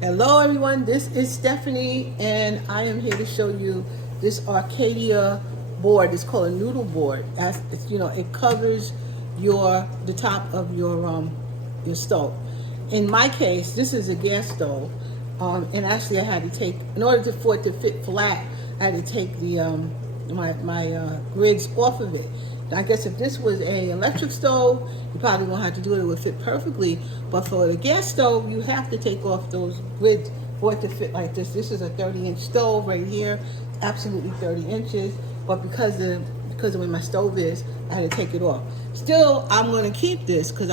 Hello everyone, this is Stephanie and I am here to show you this Arcadia board. It's called a noodle board. It covers the top of your stove. In my case, this is a gas stove, and actually I had to take, in order for it to fit flat, I had to take my grids off of it. I guess if this was a electric stove, you probably won't have to do it. It would fit perfectly. But for the gas stove, you have to take off those grids for it to fit like this. This is a 30-inch stove right here, absolutely 30 inches. But because of where my stove is, I had to take it off. Still, I'm going to keep this because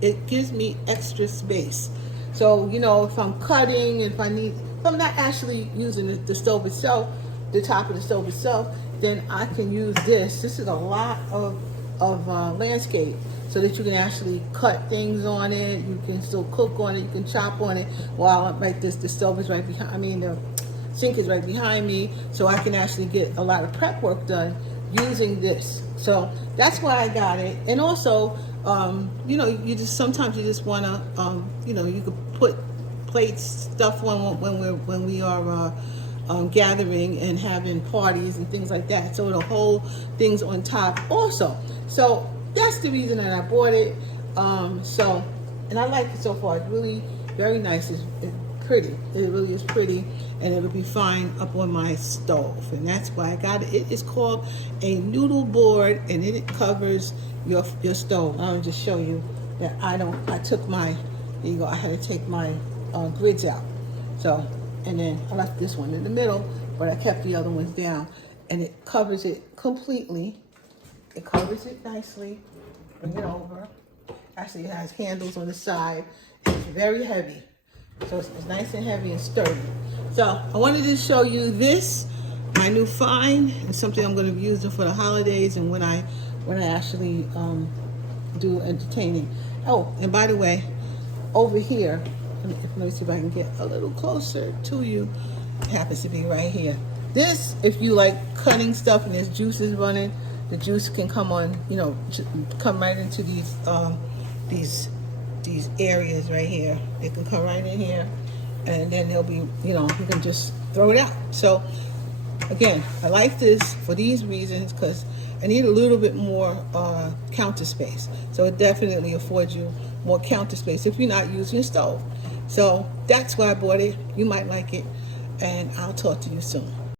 it gives me extra space. So, if I'm cutting, if I'm not actually using the stove itself, the top of the stove itself, then I can use this. This is a lot of landscape, so that you can actually cut things on it. You can still cook on it. You can chop on it. While I'm like this, the stove is right behind. The sink is right behind me, so I can actually get a lot of prep work done using this. So that's why I got it. And also, sometimes you just wanna, you could put plates, stuff on when we are gathering and having parties and things like that. So it'll hold things on top also. So that's the reason that I bought it. And I like it so far. It's really very nice. It's pretty. It really is pretty, and it'll be fine up on my stove. And that's why I got it. It is called a noodle board, and it covers your stove. I'll just show you that I took my, there you go, I had to take my grids out. So, and then I left this one in the middle, but I kept the other ones down, and it covers it completely. It covers it nicely. Bring it over. Actually, it has handles on the side. It's very heavy. So it's nice and heavy and sturdy. So I wanted to show you this, my new find, and something I'm going to be using for the holidays and when I actually do entertaining. Oh, and by the way, over here, let me see if I can get a little closer to you. It happens to be right here. This, if you like cutting stuff and there's juices running, the juice can come on, come right into these areas right here. It can come right in here, and then they'll be, you can just throw it out. So again, I like this for these reasons because I need a little bit more counter space. So it definitely affords you more counter space if you're not using a stove. So that's why I bought it. You might like it, and I'll talk to you soon.